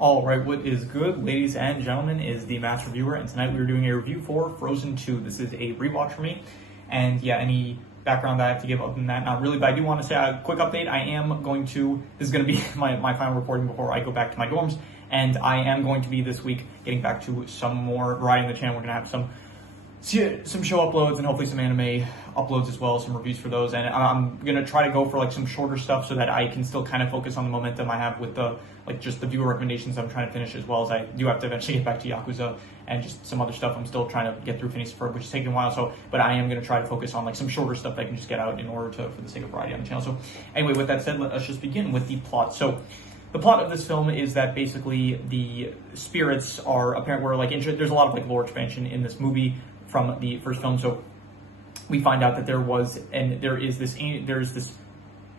All right, what is good, ladies and gentlemen, is the Themasr reviewer, and tonight we are doing a review for Frozen 2. This is a rewatch for me, and yeah, any background that I have to give other than that, not really, but I do want to say a quick update. This is going to be my final recording before I go back to my dorms, and I am going to be this week getting back to some more variety on the channel. We're going to have some show uploads and hopefully some anime uploads as well, some reviews for those, and I'm gonna try to go for like some shorter stuff so that I can still kind of focus on the momentum I have with the just the viewer recommendations I'm trying to finish, as well as I do have to eventually get back to Yakuza and just some other stuff I'm still trying to get through Phineas Ferb, which is taking a while. So, but I am gonna try to focus on like some shorter stuff that I can just get out in order to, for the sake of variety on the channel. So anyway, with that said, let's just begin with the plot. So the plot of this film is that basically the spirits are apparently there's a lot of like lore expansion in this movie from the first film. So we find out that there's this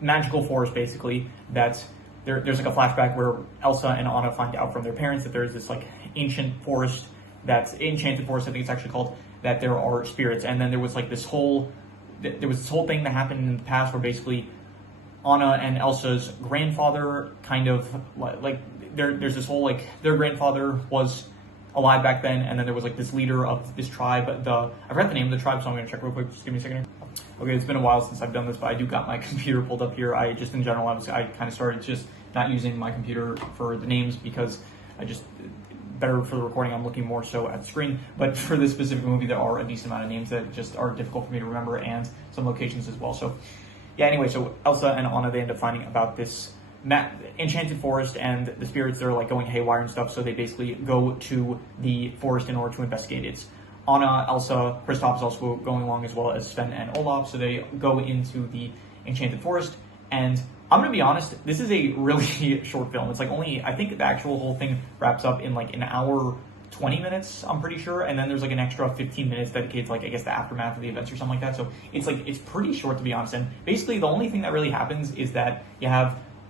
magical forest basically that there's like a flashback where Elsa and Anna find out from their parents that there's this like ancient forest, that's enchanted forest, I think it's actually called, that there are spirits. And then there was this whole thing that happened in the past where basically Anna and Elsa's grandfather kind of there's this whole their grandfather was alive back then, and then there was this leader of this tribe. I forgot the name of the tribe, so I'm gonna check real quick. Just give me a second here. Okay, it's been a while since I've done this, but I do got my computer pulled up here. I kind of started just not using my computer for the names because better for the recording, I'm looking more so at the screen. But for this specific movie, there are a decent amount of names that just are difficult for me to remember, and some locations as well. So yeah, anyway, so Elsa and Anna, they end up finding about this enchanted forest, and the spirits are going haywire and stuff, so they basically go to the forest in order to investigate it. Anna, Elsa, Kristoff is also going along, as well as Sven and Olaf, so they go into the enchanted forest. And I'm gonna be honest, this is a really short film. It's I think the actual whole thing wraps up in an hour 20 minutes, I'm pretty sure, and then there's an extra 15 minutes dedicated to I guess the aftermath of the events or something like that. So it's pretty short, to be honest. And basically the only thing that really happens is that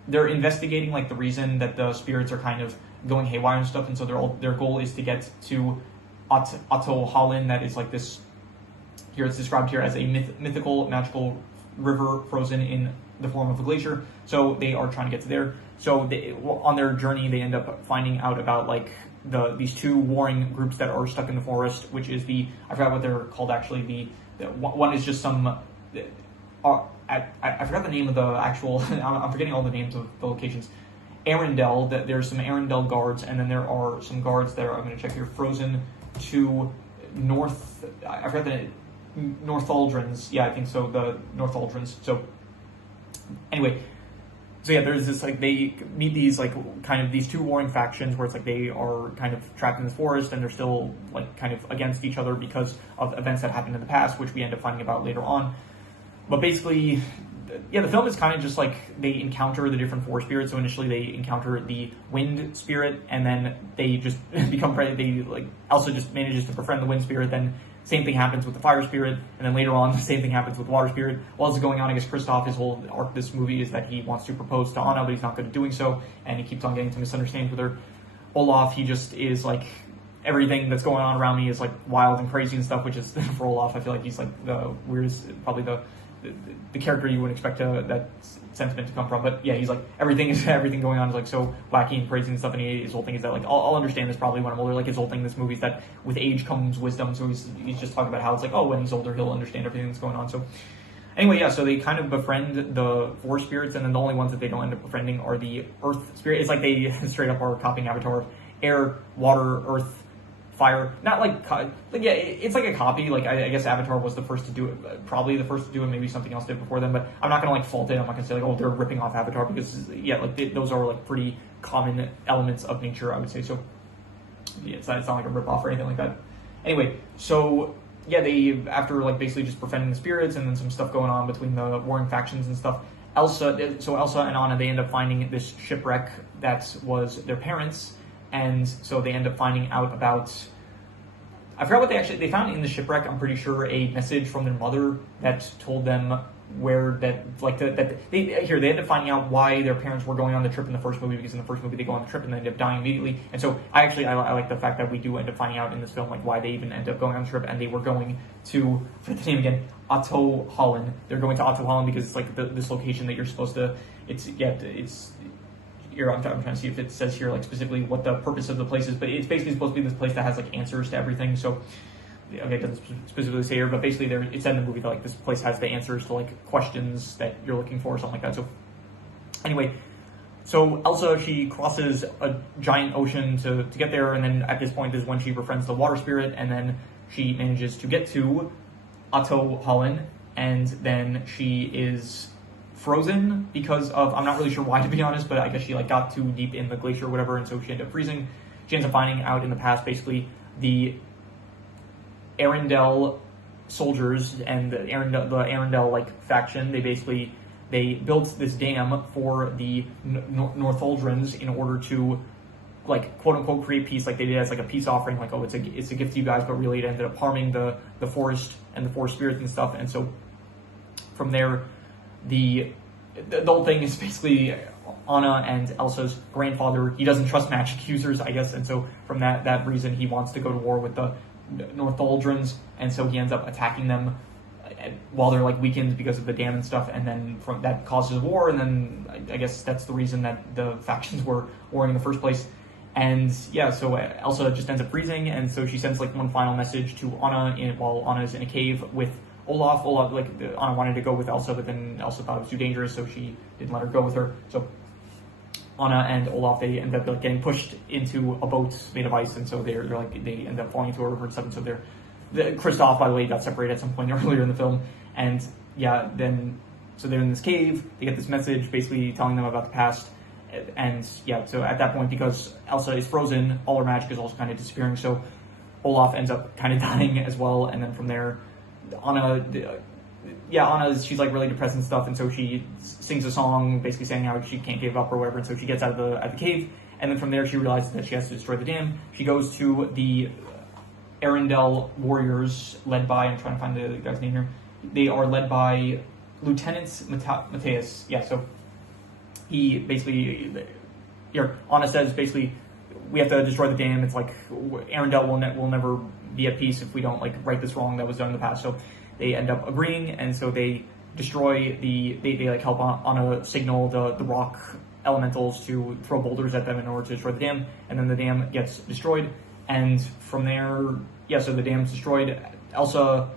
they're investigating the reason that the spirits are kind of going haywire and stuff, and so their goal is to get to Otto Holland. That is this, here it's described here as a mythical magical river frozen in the form of a glacier. So they are trying to get to there. So on their journey, they end up finding out about these two warring groups that are stuck in the forest, which is I forgot what they're called actually. One is just some. I forgot the name of the actual. I'm forgetting all the names of the locations. Arendelle. There's some Arendelle guards, and then there are some guards that are. I'm going to check here. Frozen to North. I forgot the Northaldrins. Yeah, I think so. The Northaldrins. So anyway, so yeah, there's this they meet these kind of these two warring factions where it's they are kind of trapped in the forest, and they're still kind of against each other because of events that happened in the past, which we end up finding about later on. But basically, yeah, the film is kind of just they encounter the different forest spirits. So initially they encounter the wind spirit, and then they just become Elsa just manages to befriend the wind spirit. Then same thing happens with the fire spirit, and then later on the same thing happens with the water spirit. While this is going on, I guess Kristoff, his whole arc of this movie is that he wants to propose to Anna, but he's not good at doing so, and he keeps on getting to misunderstandings with her. Olaf, he just is everything that's going on around me is wild and crazy and stuff, which is for Olaf, I feel he's the weirdest, probably the character you wouldn't expect that sentiment to come from. But yeah, he's everything going on is so wacky and crazy and stuff, and his whole thing is that I'll understand this probably when I'm older. His whole thing in this movie is that with age comes wisdom, so he's just talking about how it's when he's older he'll understand everything that's going on. So anyway, yeah, so they kind of befriend the forest spirits, and then the only ones that they don't end up befriending are the earth spirit. It's they straight up are copying Avatar of air, water, earth, fire. Not yeah, it's a copy. I guess Avatar was the first to do it, probably the first to do it. Maybe something else did before them, but I'm not gonna fault it. I'm not gonna say oh, they're ripping off Avatar, because yeah, those are pretty common elements of nature, I would say. So yeah, it's not a rip off or anything like that. Anyway, so yeah, they, after basically just befriending the spirits and then some stuff going on between the warring factions and stuff, Elsa and Anna, they end up finding this shipwreck that was their parents. And so they end up finding out about, I forgot what they found in the shipwreck. I'm pretty sure a message from their mother that told them where they end up finding out why their parents were going on the trip in the first movie, because in the first movie they go on the trip and they end up dying immediately. And so I like the fact that we do end up finding out in this film why they even end up going on the trip, and they were going to, for the name again, Otto Holland. They're going to Otto Holland because it's this location that you're supposed to, here, I'm trying to see if it says here like specifically what the purpose of the place is, but it's basically supposed to be this place that has like answers to everything. So okay, it doesn't specifically say here, but basically it said in the movie that like this place has the answers to like questions that you're looking for or something like that. So anyway, so Elsa, she crosses a giant ocean to get there, and then at this point is when she befriends the water spirit, and then she manages to get to Otto Holland, and then she is frozen because of, I'm not really sure why, to be honest, but I guess she like got too deep in the glacier or whatever, and so she ended up freezing. She ends up finding out in the past basically the Arendelle soldiers and the Arendelle like faction, they built this dam for the Northuldrins in order to like quote unquote create peace, like they did as like a peace offering, like, oh, it's a gift to you guys, but really it ended up harming the forest and the forest spirits and stuff. And so from there, the whole thing is basically Anna and Elsa's grandfather, he doesn't trust magic users, I guess, and so from that reason he wants to go to war with the Northuldrins, and so he ends up attacking them while they're like weakened because of the dam and stuff, and then from that causes war, and then I guess that's the reason that the factions were warring in the first place. And yeah, so Elsa just ends up freezing, and so she sends like one final message to Anna while Anna's in a cave with Olaf. Like Anna wanted to go with Elsa, but then Elsa thought it was too dangerous, so she didn't let her go with her. So Anna and Olaf, they end up like getting pushed into a boat made of ice, and so they end up falling into a river and stuff. And so Kristoff, by the way, got separated at some point earlier in the film, and yeah, so they're in this cave. They get this message basically telling them about the past, and yeah, so at that point, because Elsa is frozen, all her magic is also kind of disappearing. So Olaf ends up kind of dying as well, and then from there, Anna, she's like really depressed and stuff, and so she sings a song basically saying how she can't give up or whatever, and so she gets out of the cave, and then from there she realizes that she has to destroy the dam. She goes to the Arendelle warriors led by, I'm trying to find the guy's name here, they are led by Lieutenant Matthias. Yeah, so he basically, here, Anna says basically, we have to destroy the dam. It's like Arendelle will never be at peace if we don't like right this wrong that was done in the past. So they end up agreeing, and so they destroy they like help Anna signal the rock elementals to throw boulders at them in order to destroy the dam, and then the dam gets destroyed. And from there, yeah, so the dam's destroyed. Elsa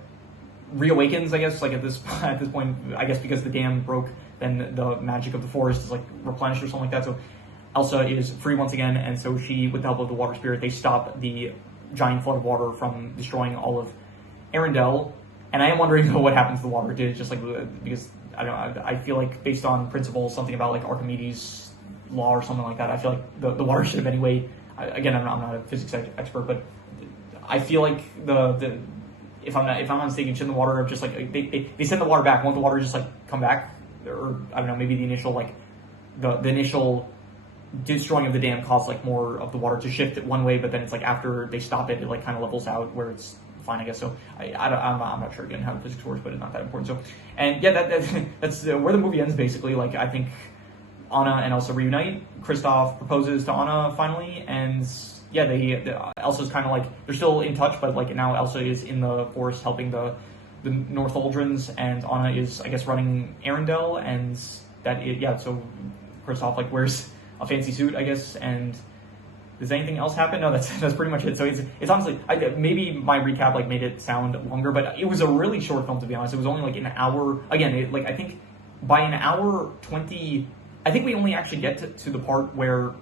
reawakens, I guess, like at this point, I guess because the dam broke, then the magic of the forest is like replenished or something like that. So Elsa is free once again, and so she, with the help of the water spirit, they stop the giant flood of water from destroying all of Arendelle. And I am wondering what happens to the water. Did it just like, because I don't know, I feel like based on principles, something about like Archimedes' law or something like that, I feel like the water should have anyway. Again, I'm not a physics expert, but I feel like if I'm not mistaken, shouldn't the water have just like they send the water back? Won't the water just like come back? Or I don't know, maybe the initial like the initial destroying of the dam caused like more of the water to shift it one way, but then it's like after they stop it, it like kind of levels out where it's fine, I guess. So I'm not sure again how the physics works, but it's not that important. So, and yeah, that's where the movie ends basically. Like I think Anna and Elsa reunite. Kristoff proposes to Anna finally, and yeah, Elsa's kind of like they're still in touch, but like now Elsa is in the forest helping the Northuldrins, and Anna is, I guess, running Arendelle, and so Kristoff like wears a fancy suit, I guess, and does anything else happen? No, that's pretty much it. So it's honestly, maybe my recap like made it sound longer, but it was a really short film, to be honest. It was only like an hour. Again, I think by an hour 20, I think we only actually get to the part where,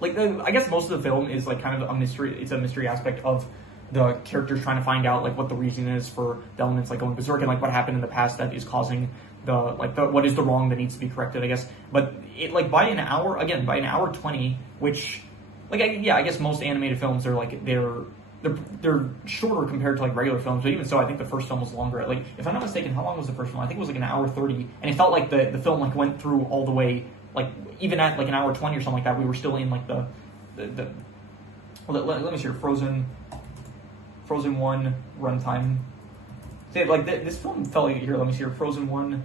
like, I guess most of the film is like kind of a mystery. It's a mystery aspect of the characters trying to find out like what the reason is for the elements like going berserk and like what happened in the past that is causing what is the wrong that needs to be corrected, I guess. But it like by an hour 20, which like I guess most animated films are like they're shorter compared to like regular films, but even so, I think the first film was longer. Like if I'm not mistaken, how long was the first film? I think it was like an hour 30, and it felt like the film like went through all the way, like even at like an hour 20 or something like that, we were still in like the let me see here, Frozen 1 runtime. See, like this film felt like here. Let me see here, Frozen 1,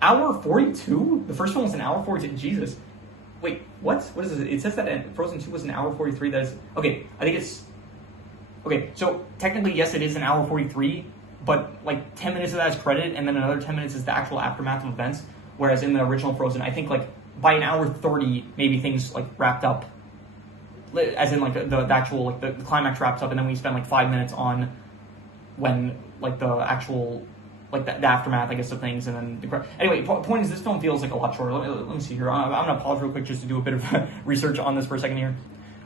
hour 42. The first film was an hour 42. Jesus, wait, what? What is this? It says that Frozen 2 was an hour 43. That is okay. I think it's okay. So technically, yes, it is an hour 43, but like 10 minutes of that is credit, and then another 10 minutes is the actual aftermath of events. Whereas in the original Frozen, I think like by an hour 30, maybe things like wrapped up, as in like the actual like the climax wraps up, and then we spend like 5 minutes on when like the actual like the aftermath, I guess, of things, and then anyway. Point is, this film feels like a lot shorter. Let me see here. I'm gonna pause real quick just to do a bit of research on this for a second here.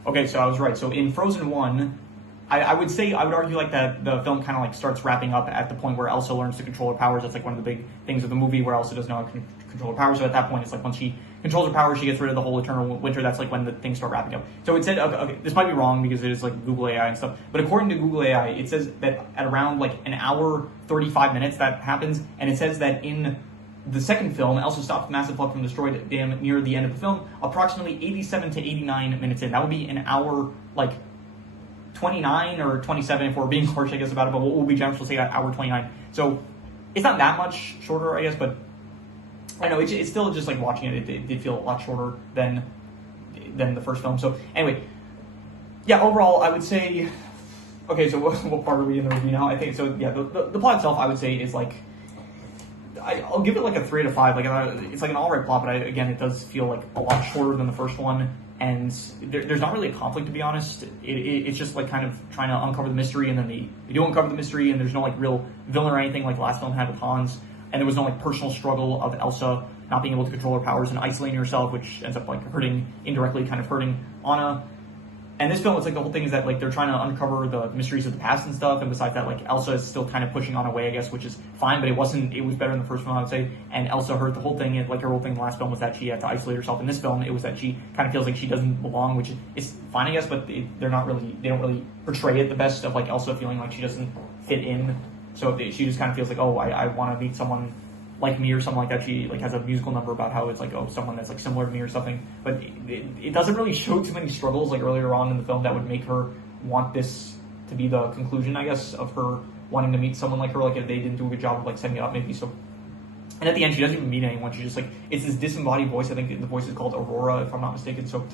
Okay, so I was right. So in Frozen 1, I would argue like that the film kind of like starts wrapping up at the point where Elsa learns to control her powers. That's like one of the big things of the movie, where Elsa doesn't know how to control her powers. So at that point, it's like once she controls her powers, she gets rid of the whole eternal winter. That's like when the things start wrapping up. So it said, okay, this might be wrong because it is like Google AI and stuff, but according to Google AI, it says that at around like an hour 35 minutes that happens, and it says that in the second film, Elsa stops the massive flood from the destroyed dam near the end of the film, approximately 87 to 89 minutes in. That would be an hour like 29 or 27 if we're being harsh, I guess, about it, but what will be generous, we'll say hour 29. So it's not that much shorter, I guess, but I know it's still just like watching it did feel a lot shorter than the first film. So anyway, yeah, overall I would say, okay, so what part are we in the review now? I think so. Yeah, the plot itself, I would say, is like, I'll give it like a 3 out of 5. Like it's like an alright plot, but again, it does feel like a lot shorter than the first one, and there's not really a conflict, to be honest. It's just like kind of trying to uncover the mystery, and then they do uncover the mystery, and there's no like real villain or anything like the last film had with Hans, and there was no like personal struggle of Elsa not being able to control her powers and isolating herself, which ends up like indirectly kind of hurting Anna. And this film, it's like the whole thing is that like they're trying to uncover the mysteries of the past and stuff, and besides that, like Elsa is still kind of pushing Anna away, I guess, which is fine, but it was better in the first film, I would say. And Elsa hurt the whole thing, like her whole thing in the last film was that she had to isolate herself. In this film, it was that she kind of feels like she doesn't belong, which is fine, I guess, but they don't really portray it the best, of like Elsa feeling like she doesn't fit in. So she just kind of feels like, oh, I want to meet someone like me or something like that. She like has a musical number about how it's like, oh, someone that's like similar to me or something, but it doesn't really show too many struggles like earlier on in the film that would make her want this to be the conclusion, I guess, of her wanting to meet someone like her. Like if they didn't do a good job of like setting it up, maybe. So, and at the end she doesn't even meet anyone. She just like, it's this disembodied voice. I think the voice is called Aurora, if I'm not mistaken. So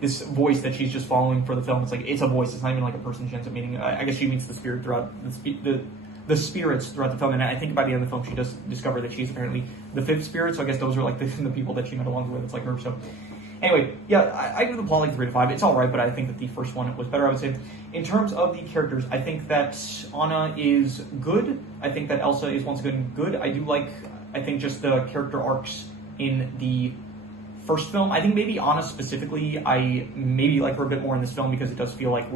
this voice that she's just following for the film, it's like, it's a voice, it's not even like a person she ends up meeting. I guess she meets the spirit throughout the spirits throughout the film, and I think by the end of the film she does discover that she's apparently the fifth spirit, so I guess those are like the people that she met along the way that's like her. So anyway, yeah, I give the plot like 3 to 5. It's alright, but I think that the first one was better, I would say. In terms of the characters, I think that Anna is good. I think that Elsa is once again good. I think just the character arcs in the first film. I think maybe Anna specifically, I maybe like her a bit more in this film, because it does feel like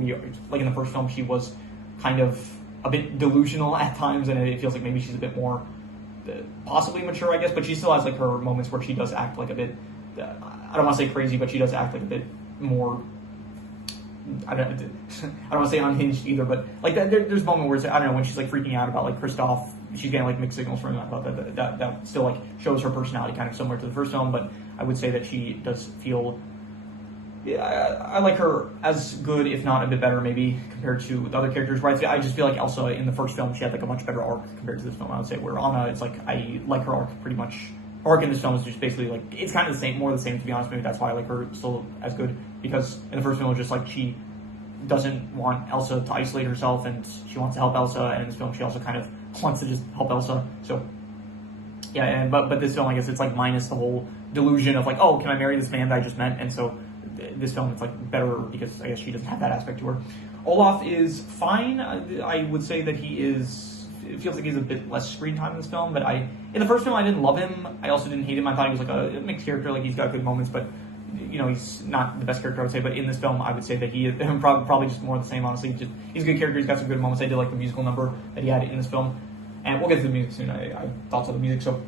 like in the first film she was kind of a bit delusional at times, and it feels like maybe she's a bit more possibly mature, I guess, but she still has like her moments where she does act like a bit, I don't want to say crazy, but she does act like a bit more, I don't want to say unhinged either, but like there's a moment where it's, I don't know, when she's like freaking out about like Kristoff, she's getting like mixed signals from him about that still like shows her personality kind of similar to the first film, but I would say that she does feel, I like her as good, if not a bit better, maybe, compared to the other characters. Right? I just feel like Elsa in the first film, she had like a much better arc compared to this film, I would say. Where Anna, it's like, I like her arc pretty much. Her arc in this film is just basically like, it's kind of the same, more the same, to be honest. Maybe that's why I like her still as good, because in the first film, it was just like she doesn't want Elsa to isolate herself, and she wants to help Elsa, and in this film, she also kind of wants to just help Elsa. So yeah, but this film, I guess, it's like minus the whole delusion of like, oh, can I marry this man that I just met? And so this film, it's like better because I guess she doesn't have that aspect to her. Olaf is fine. I would say that it feels like he's a bit less screen time in this film, but in the first film I didn't love him. I also didn't hate him. I thought he was like a mixed character, like he's got good moments, but he's not the best character, I would say. But in this film, I would say that he is probably just more of the same, honestly. He's a good character, he's got some good moments. I did like the musical number that he had in this film, and we'll get to the music soon. I thoughts on the music, so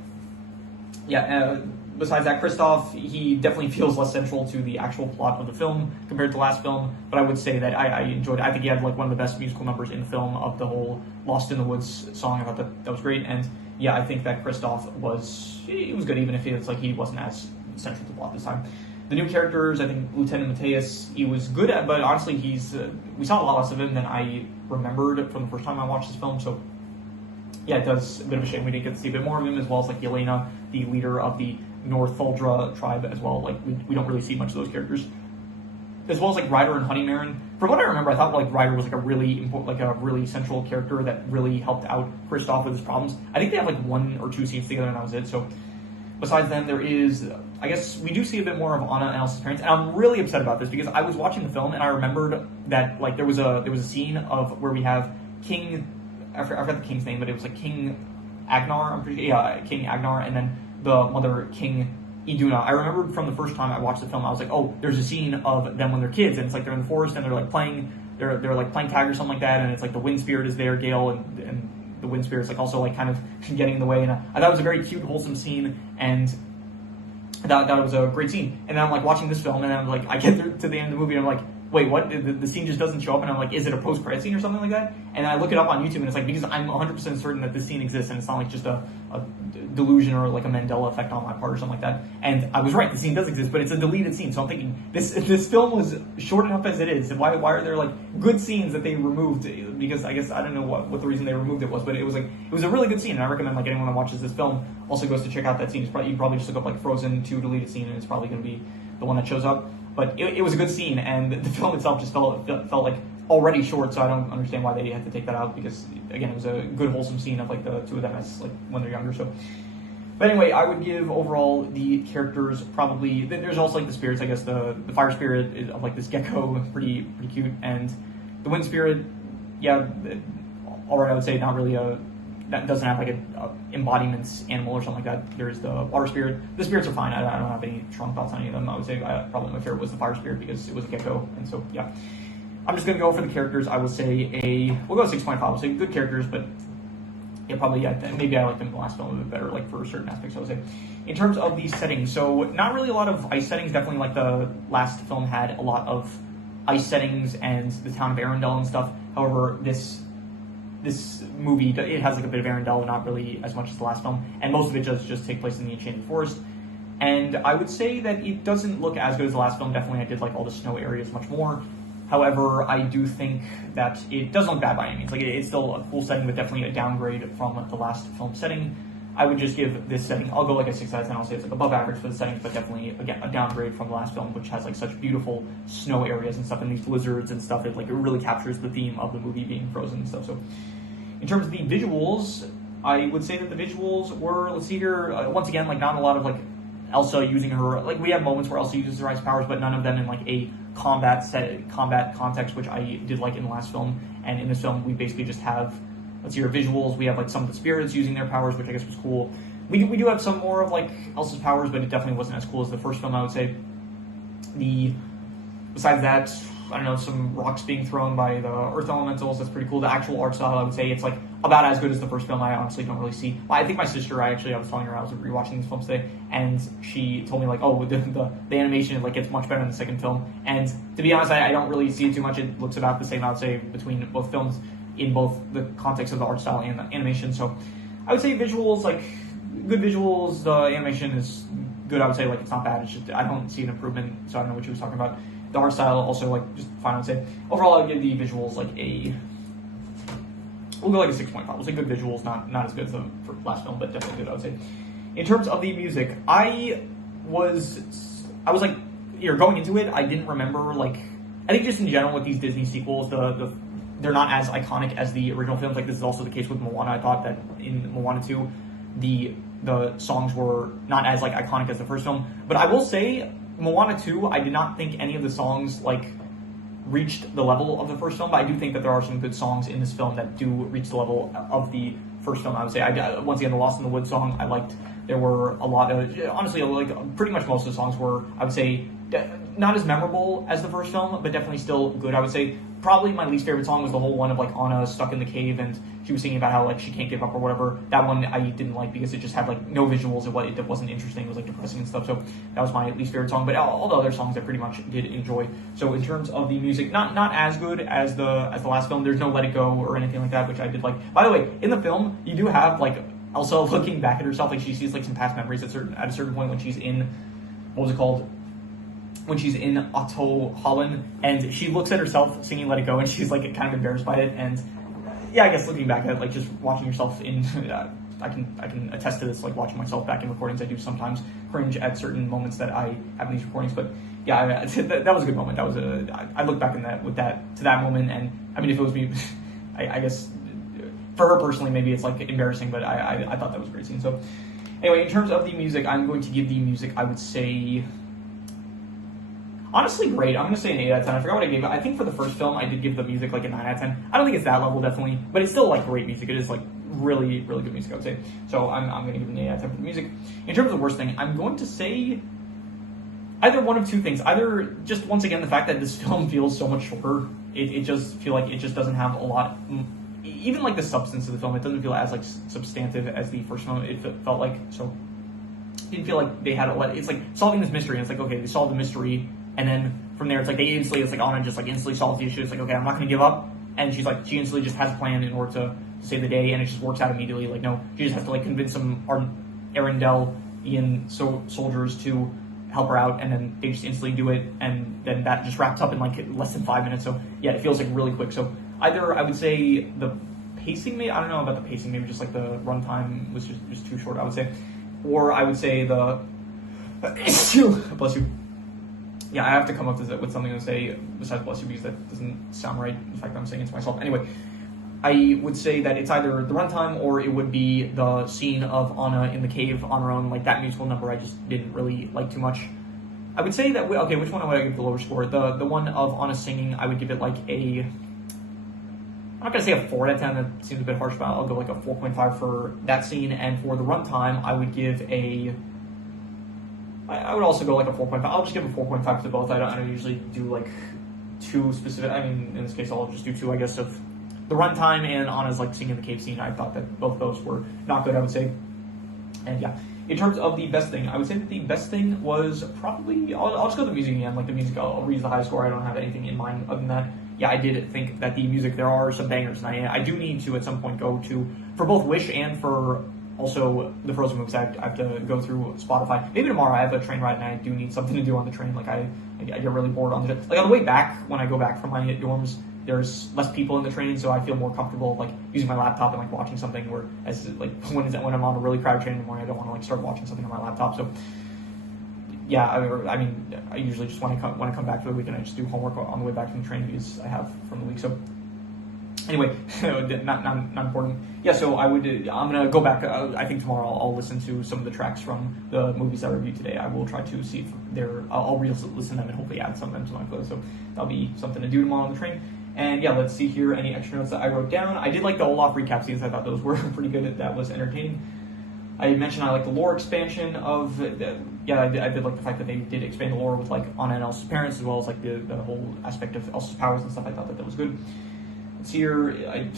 yeah. Besides that, Kristoff, he definitely feels less central to the actual plot of the film compared to the last film, but I would say that I enjoyed it. I think he had like one of the best musical numbers in the film, of the whole Lost in the Woods song. I thought that was great, and yeah, I think that Kristoff was good, even if it's like he wasn't as central to the plot this time. The new characters, I think Lieutenant Matthias, he was good at, but honestly, we saw a lot less of him than I remembered from the first time I watched this film, so yeah, it does a bit of a shame we didn't get to see a bit more of him, as well as like Yelena, the leader of the North Foldra tribe as well. Like we don't really see much of those characters, as well as like Ryder and Honeymarin. From what I remember, I thought like Ryder was like a really important, like a really central character that really helped out Kristoff with his problems. I think they have like 1 or 2 scenes together, and that was it. So besides them, there is I guess we do see a bit more of Anna and Elsa's parents, and I'm really upset about this because I was watching the film and I remembered that like there was a scene of where we have King, I forgot the king's name, but it was like King Agnar, I'm pretty King Agnar, and then the mother King Iduna. I remembered from the first time I watched the film, I was like, oh, there's a scene of them when they're kids, and it's like they're in the forest and they're like playing tag or something like that, and it's like the wind spirit is there, Gale, and the wind spirit's like also like kind of getting in the way, and I thought it was a very cute, wholesome scene, and I thought it was a great scene. And then I'm like watching this film, and I'm like, I get to the end of the movie, and I'm like, wait, what? The scene just doesn't show up, and I'm like, is it a post-credit scene or something like that? And I look it up on YouTube, and it's like, because I'm 100% certain that this scene exists, and it's not like just a delusion or like a Mandela effect on my part or something like that. And I was right, the scene does exist, but it's a deleted scene. So I'm thinking, this film was short enough as it is. Why are there like good scenes that they removed? Because I guess I don't know what the reason they removed it was, but it was a really good scene, and I recommend like anyone that watches this film also goes to check out that scene. You can probably just look up like Frozen 2 deleted scene, and it's probably going to be the one that shows up. But it was a good scene, and the film itself just felt like already short, so I don't understand why they had to take that out, because again, it was a good wholesome scene of like the two of them as like when they're younger. So, but anyway, I would give overall the characters probably, there's also like the spirits, I guess the fire spirit of like this gecko, pretty cute, and the wind spirit, yeah, alright, I would say not really that doesn't have like a embodiments animal or something like that. There's the water spirit. The spirits are fine. I don't have any strong thoughts on any of them. I would say probably my favorite was the fire spirit because it was a gecko, and so yeah. I'm just gonna go for the characters. I would say we'll go 6.5. We'll say good characters, but yeah, probably maybe I liked them in the last film a bit better, like for certain aspects. I would say. In terms of the settings, so not really a lot of ice settings. Definitely like the last film had a lot of ice settings and the town of Arendelle and stuff. However, this movie, it has like a bit of Arendelle, not really as much as the last film, and most of it does just take place in the Enchanted Forest. And I would say that it doesn't look as good as the last film. Definitely, I did like all the snow areas much more. However, I do think that it doesn't look bad by any means. Like it's still a cool setting, but definitely a downgrade from the last film setting. I would just give this setting, I'll go like a 6 out of 10. I'll say it's like above average for the settings, but definitely again a downgrade from the last film, which has like such beautiful snow areas and stuff, and these blizzards and stuff. It really captures the theme of the movie being frozen and stuff. So, in terms of the visuals, I would say that the visuals were, let's see here, once again, like not a lot of like Elsa using her, like we have moments where Elsa uses her ice powers, but none of them in like a combat context, which I did like in the last film. And in this film, we basically just have, let's see here, visuals. We have like some of the spirits using their powers, which I guess was cool. We do have some more of like Elsa's powers, but it definitely wasn't as cool as the first film, I would say. Besides that, I don't know, some rocks being thrown by the earth elementals, that's pretty cool. The actual art style, I would say it's like about as good as the first film. I honestly don't really see. I think my sister, I was telling her I was rewatching these films today, and she told me like, oh, the animation like gets much better in the second film. And to be honest, I don't really see it too much. It looks about the same, I would say, between both films in both the context of the art style and the animation. So I would say visuals, like good visuals. The animation is good. I would say like it's not bad. It's just I don't see an improvement. So I don't know what she was talking about. The art style also like just fine. I would say overall I'd give the visuals like we'll go like a 6.5. We'll say good visuals, not as good as the last film, but definitely good, I would say. In terms of the music, I was like, going into it, I didn't remember like, I think just in general with these Disney sequels, they're not as iconic as the original films. Like this is also the case with Moana. I thought that in Moana 2, the songs were not as like iconic as the first film, but I will say Moana 2, I did not think any of the songs like reached the level of the first film, but I do think that there are some good songs in this film that do reach the level of the first film. I would say, once again, the Lost in the Woods song I liked. There were a lot of, honestly, like pretty much most of the songs were, I would say, not as memorable as the first film, but definitely still good. I would say probably my least favorite song was the whole one of like Anna stuck in the cave and she was singing about how like she can't give up or whatever. That one I didn't like because it just had like no visuals. It wasn't interesting. It was like depressing and stuff. So that was my least favorite song. But all the other songs I pretty much did enjoy. So in terms of the music, not as good as the last film. There's no Let It Go or anything like that, which I did like. By the way, in the film you do have like Elsa looking back at herself, like she sees like some past memories at a certain point when she's in, what was it called? When she's in Otto Holland, and she looks at herself singing Let It Go, and she's like kind of embarrassed by it. And yeah, I guess looking back at it, like just watching yourself in, I can attest to this. Like watching myself back in recordings, I do sometimes cringe at certain moments that I have in these recordings. But yeah, that was a good moment. That was I look back in to that moment, and I mean, if it was me, I guess for her personally, maybe it's like embarrassing, but I thought that was a great scene. So Anyway, in terms of the music, I'm going to give the music, I would say, honestly great. I'm going to say an 8 out of 10. I forgot what I gave it. I think for the first film, I did give the music like a 9 out of 10. I don't think it's that level, definitely, but it's still like great music. It is like really, really good music, I would say. So I'm going to give it an 8 out of 10 for the music. In terms of the worst thing, I'm going to say either one of two things. Either just, once again, the fact that this film feels so much shorter. It just feel like it just doesn't have a lot, even like the substance of the film, it doesn't feel as like substantive as the first film. It felt like, so it didn't feel like they had a lot. It's like solving this mystery, and it's like, okay, they solved the mystery, and then from there it's like it's like Anna just like instantly solves the issue. It's like, okay, I'm not going to give up, and she instantly just has a plan in order to save the day, and it just works out immediately. Like, no, she just has to like convince some Arundellian soldiers to help her out, and then they just instantly do it, and then that just wraps up in like less than 5 minutes. So yeah, it feels like really quick. So either I would say the pacing, maybe, I don't know about the pacing, maybe just like the runtime was just too short, I would say, or I would say the bless you. Yeah, I have to come up with something to say besides bless you, because that doesn't sound right. In fact, I'm saying it to myself. Anyway, I would say that it's either the runtime or it would be the scene of Anna in the cave on her own. Like, that musical number I just didn't really like too much. I would say that, okay, which one would I give the lower score? The one of Anna singing, I would give it like a, I'm not going to say a 4 out of 10, that seems a bit harsh, but I'll go like a 4.5 for that scene. And for the runtime, I would give I would also go like a 4.5. I'll just give a 4.5 to both. I don't usually do like two specific, I mean, in this case, I'll just do two, I guess, of the runtime and Anna's like singing the cave scene. I thought that both of those were not good, I would say. And yeah, in terms of the best thing, I would say that the best thing was probably, I'll just go with the music again. Like, the music, I'll read the high score. I don't have anything in mind other than that. Yeah, I did think that the music, there are some bangers, and I do need to at some point go to, for both Wish and for also the Frozen movies, I have to go through Spotify. Maybe tomorrow. I have a train ride, and I do need something to do on the train. Like, I get really bored on the, like, on the way back, when I go back from my dorms, there's less people in the train, so I feel more comfortable like using my laptop and like watching something. Where as like when I'm on a really crowded train in the morning, I don't want to like start watching something on my laptop. So yeah, I mean, I usually just when I come back to the weekend, I just do homework on the way back from the train because I have from the week. So anyway, not important. Yeah, so I'm gonna go back. I think tomorrow I'll listen to some of the tracks from the movies I reviewed today. I will try to see if I'll re-listen to them and hopefully add some of them to my playlist. So that'll be something to do tomorrow on the train. And yeah, let's see here any extra notes that I wrote down. I did like the Olaf recap scenes. I thought those were pretty good. That was entertaining. I mentioned I like the lore expansion of, I did like the fact that they did expand the lore with like Anna and Elsa's parents, as well as like the whole aspect of Elsa's powers and stuff. I thought that was good. Let's see here, I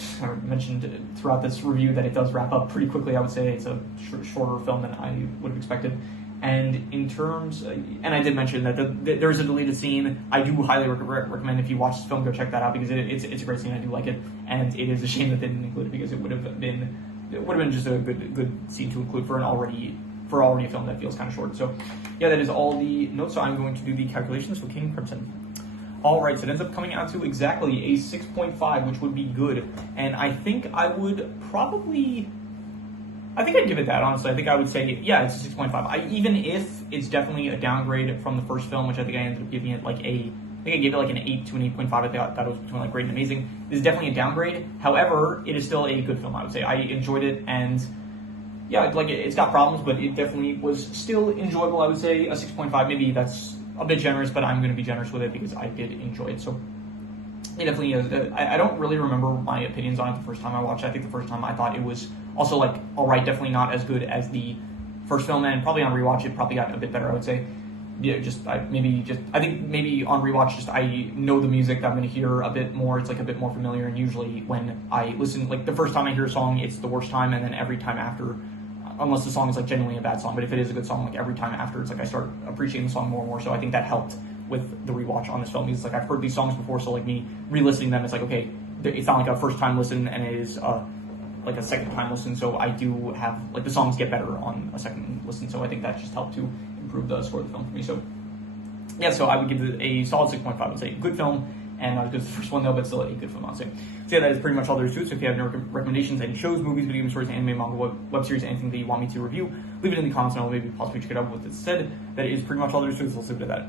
mentioned throughout this review that it does wrap up pretty quickly. I would say it's a shorter film than I would have expected. And in terms, and I did mention that there's a deleted scene. I do highly recommend if you watch this film, go check that out because it's a great scene. I do like it, and it is a shame that they didn't include it because it would have been just a good scene to include for already a film that feels kind of short. So yeah, that is all the notes. So I'm going to do the calculations for King Crimson. All right, so it ends up coming out to exactly a 6.5, which would be good, and I think I would probably. I think I'd give it that, honestly. I think I would say, yeah, it's a 6.5. Even if it's definitely a downgrade from the first film, which I think I ended up giving it like I think I gave it like an 8 to an 8.5. I thought it was between like great and amazing. This is definitely a downgrade. However, it is still a good film, I would say. I enjoyed it, and yeah, like it's got problems, but it definitely was still enjoyable. I would say a 6.5. Maybe that's a bit generous, but I'm going to be generous with it because I did enjoy it. So it definitely is. I don't really remember my opinions on it the first time I watched it. I think the first time I thought it was also like, all right, definitely not as good as the first film, and probably on rewatch it probably got a bit better, I would say. Yeah, I think maybe on rewatch, just I know the music that I'm going to hear a bit more. It's like a bit more familiar, and usually when I listen, like the first time I hear a song, it's the worst time, and then every time after, unless the song is like genuinely a bad song, but if it is a good song, like every time after, it's like I start appreciating the song more and more. So I think that helped with the rewatch on this film. Because it's like I've heard these songs before, so like me re-listening them, it's like, okay, it's not like a first time listen, and it is like a second time listen. So I do have like the songs get better on a second listen. So I think that just helped to improve the score of the film for me. So yeah, so I would give it a solid 6.5. I would say good film, and not as good as the first one though, but still a good film, I'd say. So yeah, that is pretty much all there is to it. So if you have any recommendations, any shows, movies, video game stories, anime, manga, web series, anything that you want me to review, leave it in the comments and I'll maybe possibly check it out with it said. That is pretty much all there is to it. So let's leave it at that.